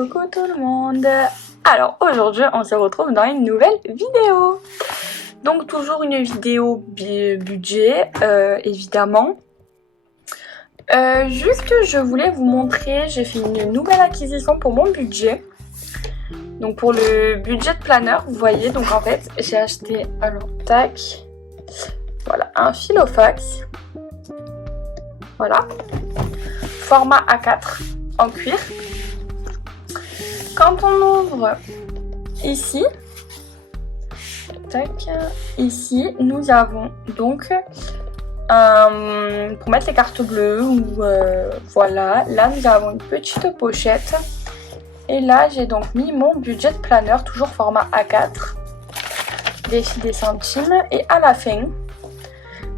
Coucou tout le monde. Alors aujourd'hui on se retrouve dans une nouvelle vidéo. Donc toujours une vidéo budget évidemment. Juste je voulais vous montrer, j'ai fait une nouvelle acquisition pour mon budget. Donc pour le budget de planeur, vous voyez, donc en fait j'ai acheté, alors tac, voilà, un filofax. Voilà, format A4 en cuir. Quand on ouvre ici, tac, ici, nous avons donc pour mettre les cartes bleues ou voilà, là nous avons une petite pochette. Et là j'ai donc mis mon budget de planeur, toujours format A4, défi des centimes. Et à la fin,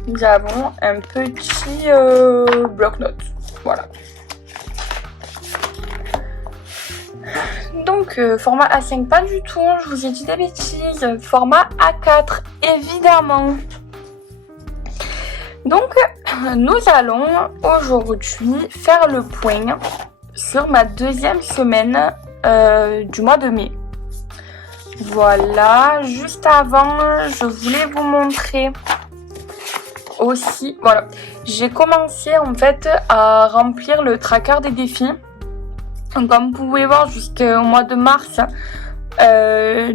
nous avons un petit bloc-notes, voilà. Donc format A5 pas du tout, je vous ai dit des bêtises, format A4 évidemment. Donc nous allons aujourd'hui faire le point sur ma deuxième semaine du mois de mai. Voilà, juste avant je voulais vous montrer aussi, voilà, j'ai commencé en fait à remplir le tracker des défis. Comme vous pouvez voir jusqu'au mois de mars,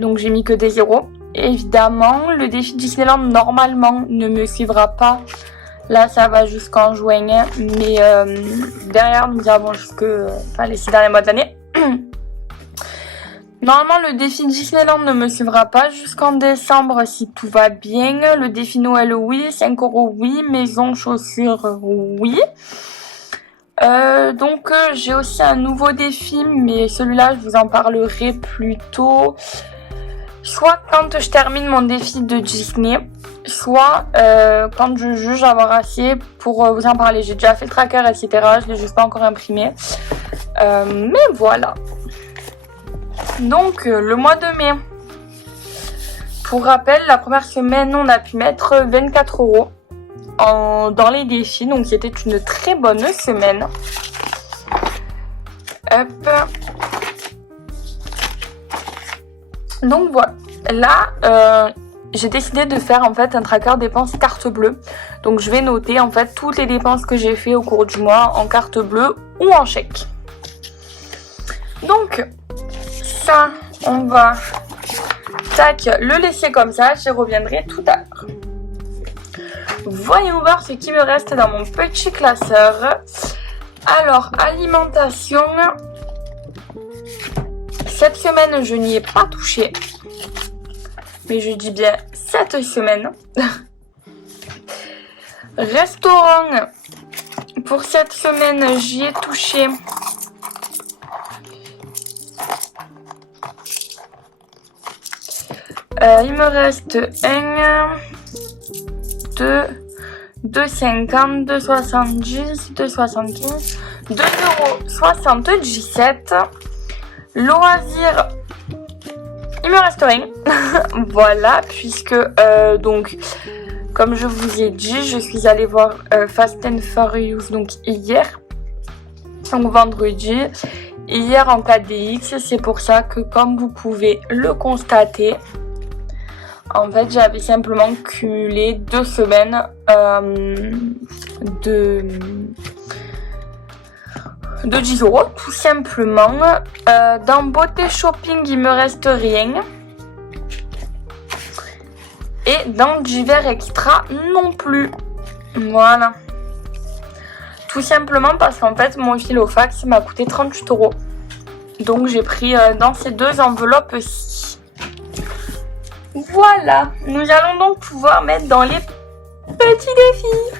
donc j'ai mis que des zéros. Évidemment, le défi Disneyland normalement ne me suivra pas. Là, ça va jusqu'en juin, mais derrière, nous avons les 6 derniers mois de l'année. Normalement, le défi Disneyland ne me suivra pas jusqu'en décembre si tout va bien. Le défi Noël, oui. 5 € oui. Maison, chaussures, oui. Donc j'ai aussi un nouveau défi, mais celui-là je vous en parlerai plus tôt, soit quand je termine mon défi de Disney, soit quand je juge avoir assez pour vous en parler. J'ai déjà fait le tracker, etc. Je l'ai juste pas encore imprimé, mais voilà. Donc le mois de mai, pour rappel, la première semaine on a pu mettre 24 € dans les défis, donc c'était une très bonne semaine. Hop. Donc voilà, là j'ai décidé de faire en fait un tracker dépenses carte bleue. Donc je vais noter en fait toutes les dépenses que j'ai fait au cours du mois en carte bleue ou en chèque. Donc ça on va le laisser comme ça, j'y reviendrai tout à l'heure. Voyons voir ce qui me reste dans mon petit classeur. Alors, alimentation. Cette semaine, je n'y ai pas touché. Mais je dis bien cette semaine. Restaurant. Pour cette semaine, j'y ai touché. Il me reste 2,50, 2,70, 2,75, 2,77 €. Loisirs, il me reste rien. Voilà, puisque donc, comme je vous ai dit, je suis allée voir Fast and Furious donc hier, donc vendredi. Hier en KDX, c'est pour ça que comme vous pouvez le constater, en fait, j'avais simplement cumulé 2 semaines de 10 €, tout simplement. Dans beauté shopping, il me reste rien. Et dans divers extra, non plus. Voilà. Tout simplement parce qu'en fait, mon filofax m'a coûté 38 €. Donc, j'ai pris dans ces deux enveloppes-ci. Voilà, nous allons donc pouvoir mettre dans les petits défis.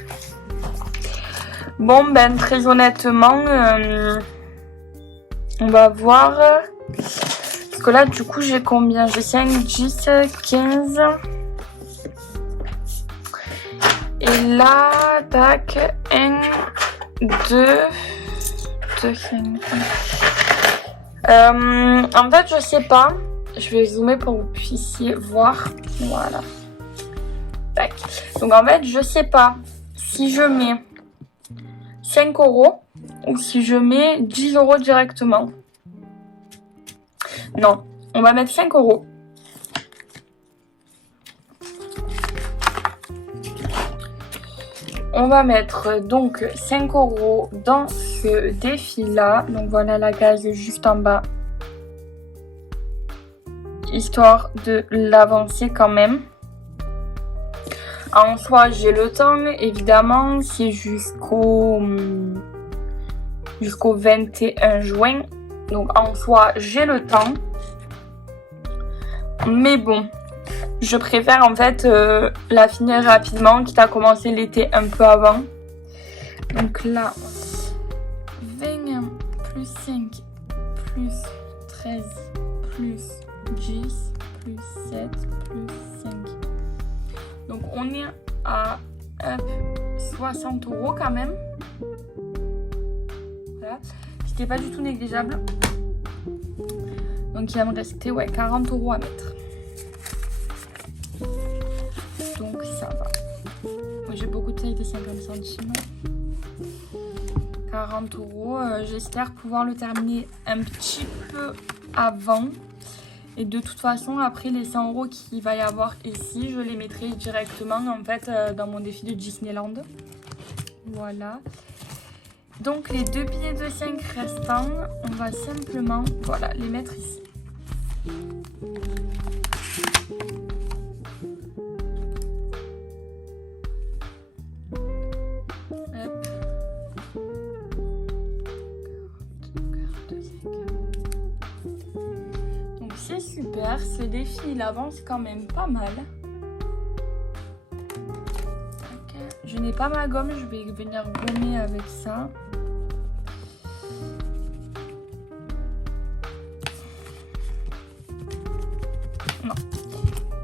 Bon, ben très honnêtement, on va voir. Parce que là, du coup, j'ai combien? J'ai 5, 10, 15. Et là, tac, 1, 2, 5. En fait, je sais pas. Je vais zoomer pour que vous puissiez voir. Voilà. Tac. Donc en fait, je sais pas si je mets 5 € ou si je mets 10 € directement. Non, on va mettre 5 €. On va mettre donc 5 € dans ce défi-là. Donc voilà la case juste en bas. Histoire de l'avancer quand même. En soi, j'ai le temps, évidemment. C'est jusqu'au 21 juin. Donc en soi, j'ai le temps. Mais bon, je préfère en fait la finir rapidement, quitte à commencer l'été un peu avant. Donc là, 20 plus 5 plus 13 plus 10 plus 7 plus 5. Donc on est à 60 € quand même. Voilà. C'était pas du tout négligeable. Donc il va me rester 40 € à mettre. Donc ça va. Moi j'ai beaucoup de taille de 50 centimes. 40 €. J'espère pouvoir le terminer un petit peu avant. Et de toute façon, après les 100 € qu'il va y avoir ici, je les mettrai directement en fait dans mon défi de Disneyland. Voilà. Donc les 2 billets de 5 restants, on va simplement voilà, les mettre ici. C'est super, ce défi il avance quand même pas mal. Okay. Je n'ai pas ma gomme, je vais venir gommer avec ça. Non,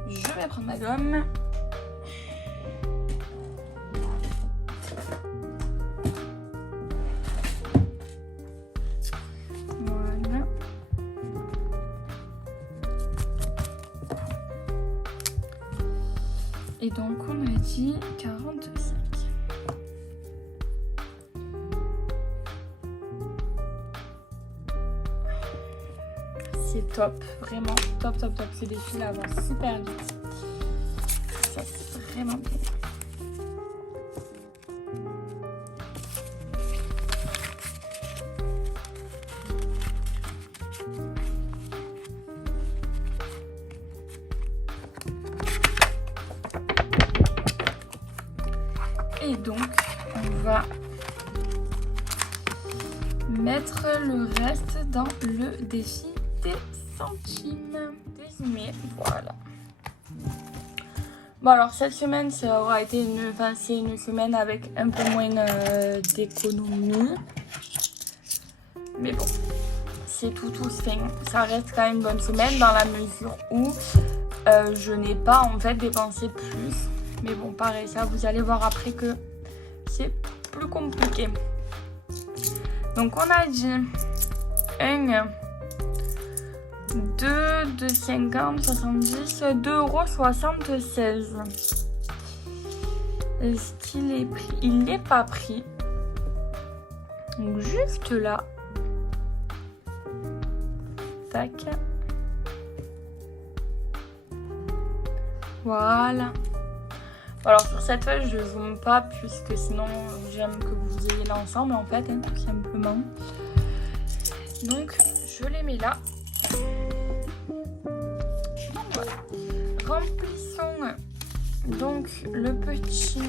je vais prendre ma gomme. Et donc on a dit 45. C'est top, vraiment top. Ce défi là avance super vite. Ça c'est vraiment bien. Et donc, on va mettre le reste dans le défi des centimes. Dézoomé, voilà. Bon alors cette semaine, ça aura été une semaine avec un peu moins d'économie. Mais bon, c'est tout fin. Ça reste quand même une bonne semaine dans la mesure où je n'ai pas en fait dépensé plus. Mais bon, pareil, ça vous allez voir après que c'est plus compliqué. Donc on a dit 1, 2 de 50, 70, 2,76 €. Est-ce qu'il est pris? Il n'est pas pris. Donc juste là. Tac. Voilà. Alors sur cette feuille je zoome pas puisque sinon j'aime que vous ayez l'ensemble en fait, tout simplement. Donc je les mets là. Donc, voilà. Remplissons donc le petit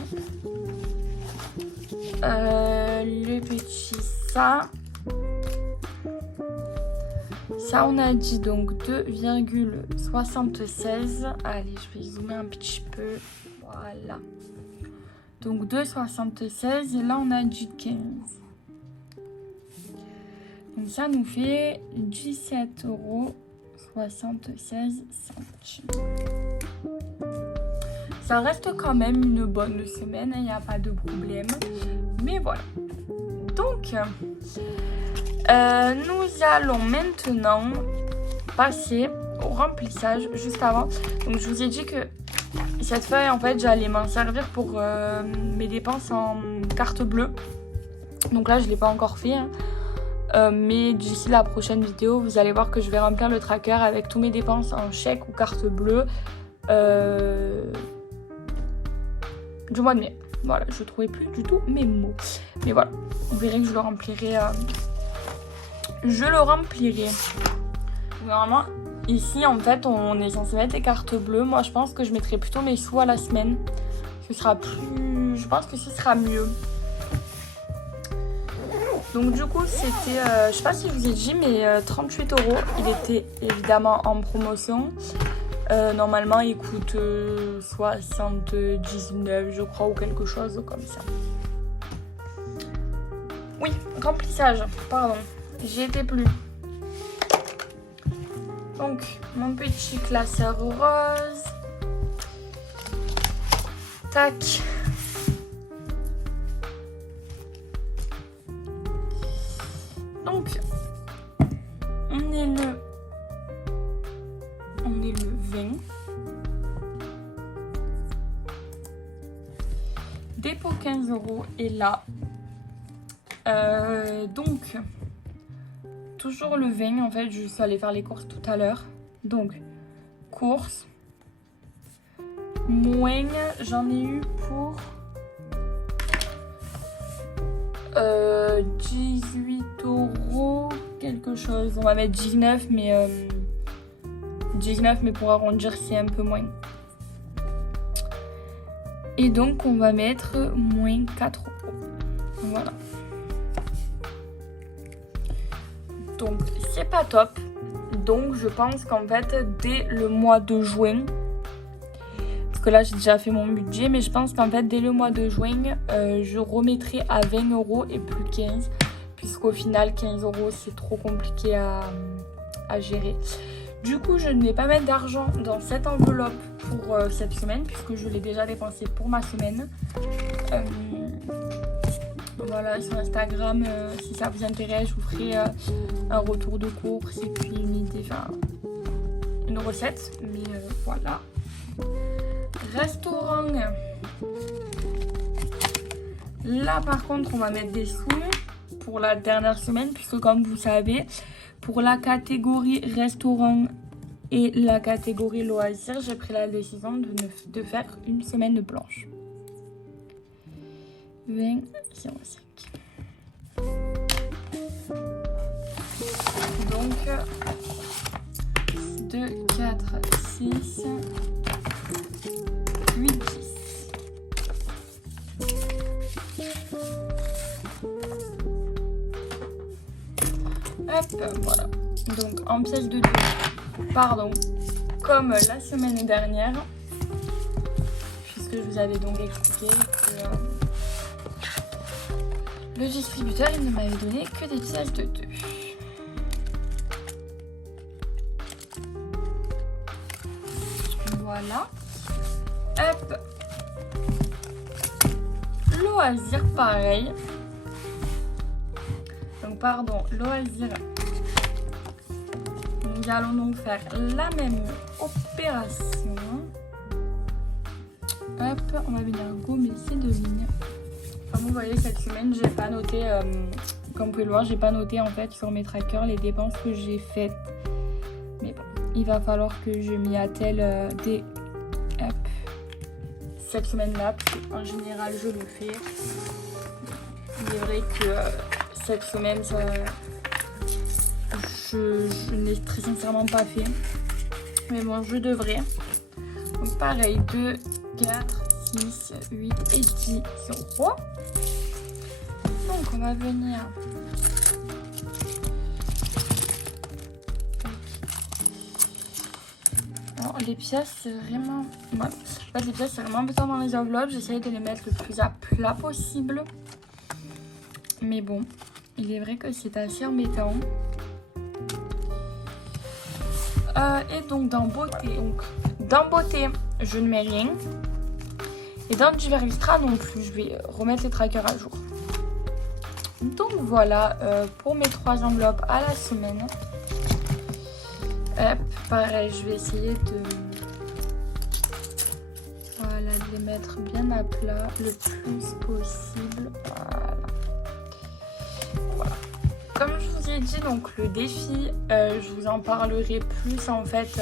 ça. Ça on a dit donc 2,76. Allez, je vais zoomer un petit peu. Voilà. Donc 2,76 et là on a dit 15. Donc ça nous fait 17,76 €. Ça reste quand même une bonne semaine, il n'y a pas de problème. Mais voilà. Donc, nous allons maintenant passer au remplissage juste avant. Donc je vous ai dit que cette feuille, en fait, j'allais m'en servir pour mes dépenses en carte bleue. Donc là, je ne l'ai pas encore fait. Hein. mais d'ici la prochaine vidéo, vous allez voir que je vais remplir le tracker avec tous mes dépenses en chèque ou carte bleue du mois de mai. Voilà, je trouvais plus du tout mes mots. Mais voilà, vous verrez que je le remplirai. Normalement, ici, en fait, on est censé mettre les cartes bleues. Moi, je pense que je mettrai plutôt mes sous à la semaine. Ce sera plus... Je pense que ce sera mieux. Donc du coup, c'était... je sais pas si je vous ai dit, mais 38 €. Il était évidemment en promotion. Normalement, il coûte 79, je crois, ou quelque chose comme ça. Oui, remplissage, pardon. J'y étais plus. Donc, mon petit classeur rose. Tac. Donc, on est le 20. Dépôt 15 € est là. Donc, toujours le 20. En fait, je suis allée faire les courses tout à l'heure. Donc, courses. Moins, j'en ai eu pour 18 € quelque chose. On va mettre 19, mais 19, mais pour arrondir, c'est un peu moins. Et donc, on va mettre moins 4 €. Voilà. Donc, c'est pas top. Donc, je pense qu'en fait, dès le mois de juin, parce que là, j'ai déjà fait mon budget, mais je pense qu'en fait, dès le mois de juin, je remettrai à 20 € et plus 15, puisqu'au final, 15 € c'est trop compliqué à gérer. Du coup, je ne vais pas mettre d'argent dans cette enveloppe pour cette semaine, puisque je l'ai déjà dépensé pour ma semaine. Voilà, sur Instagram, si ça vous intéresse, je vous ferai un retour de course et puis une idée, enfin, une recette. Mais voilà. Restaurant. Là, par contre, on va mettre des sous pour la dernière semaine, puisque comme vous savez, pour la catégorie restaurant et la catégorie loisirs, j'ai pris la décision de faire une semaine blanche. 20,05. Donc 2, 4, 6, 8, 10. Hop, voilà. Donc en pièces de 2, pardon, comme la semaine dernière, puisque je vous avais donc expliqué que le distributeur, il ne m'avait donné que des pièces de 2. Voilà. Hop. Loisir, pareil. Donc, pardon, loisir. Nous allons donc faire la même opération. Hop, on va venir gommer ces 2 lignes. Comme vous voyez, cette semaine, j'ai pas noté, comme vous pouvez le voir, j'ai pas noté en fait sur mes trackers les dépenses que j'ai faites. Mais bon, il va falloir que je m'y attelle cette semaine-là, parce qu'en général, je le fais. Il est vrai que cette semaine, je ne l'ai très sincèrement pas fait. Mais bon, je devrais. Donc pareil, 2, 4, 6, 8 et 10 €. Donc on va venir alors les pièces c'est vraiment ouais. En fait, les pièces c'est vraiment embêtant dans les enveloppes. J'essaye de les mettre le plus à plat possible, mais bon, il est vrai que c'est assez embêtant. Et donc dans beauté, je ne mets rien. Et dans Divers Extra non plus, je vais remettre les trackers à jour. Donc voilà pour mes 3 enveloppes à la semaine. Hop, pareil, je vais essayer de les mettre bien à plat le plus possible. Voilà. Comme je vous ai dit, donc le défi, je vous en parlerai plus en fait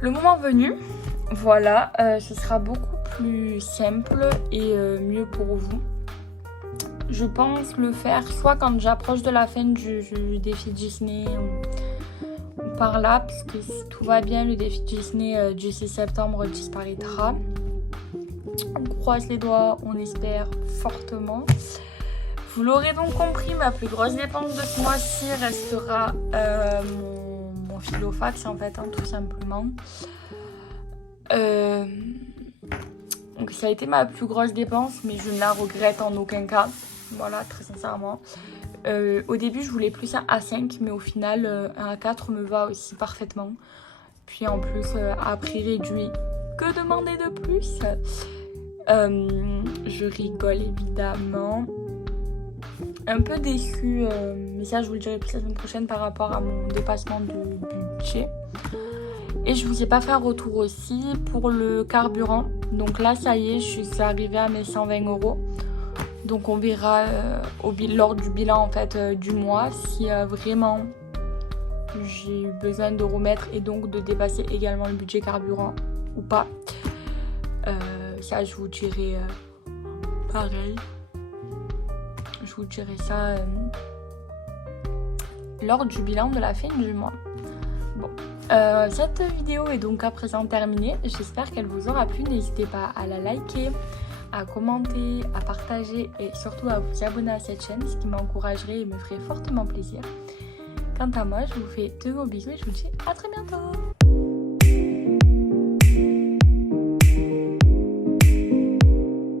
le moment venu. Voilà, ce sera beaucoup plus simple et mieux pour vous. Je pense le faire soit quand j'approche de la fin du défi Disney ou par là, parce que si tout va bien, le défi Disney du 6 septembre disparaîtra. On croise les doigts, on espère fortement. Vous l'aurez donc compris, ma plus grosse dépense de ce mois-ci restera mon Filofax en fait, hein, tout simplement. Donc ça a été ma plus grosse dépense, mais je ne la regrette en aucun cas. Voilà, très sincèrement. Au début, je voulais plus un A5, mais au final, un A4 me va aussi parfaitement. Puis en plus, à prix réduit, que demander de plus? Je rigole évidemment. Un peu déçue, mais ça je vous le dirai plus la semaine prochaine par rapport à mon dépassement de budget. Et je vous ai pas fait un retour aussi pour le carburant. Donc là ça y est, je suis arrivée à mes 120 €. Donc on verra lors du bilan en fait du mois si vraiment j'ai eu besoin de remettre et donc de dépasser également le budget carburant ou pas. Ça je vous dirai pareil. Je vous dirai ça lors du bilan de la fin du mois. Bon, cette vidéo est donc à présent terminée. J'espère qu'elle vous aura plu. N'hésitez pas à la liker, à commenter, à partager et surtout à vous abonner à cette chaîne, ce qui m'encouragerait et me ferait fortement plaisir. Quant à moi, je vous fais de gros bisous et je vous dis à très bientôt.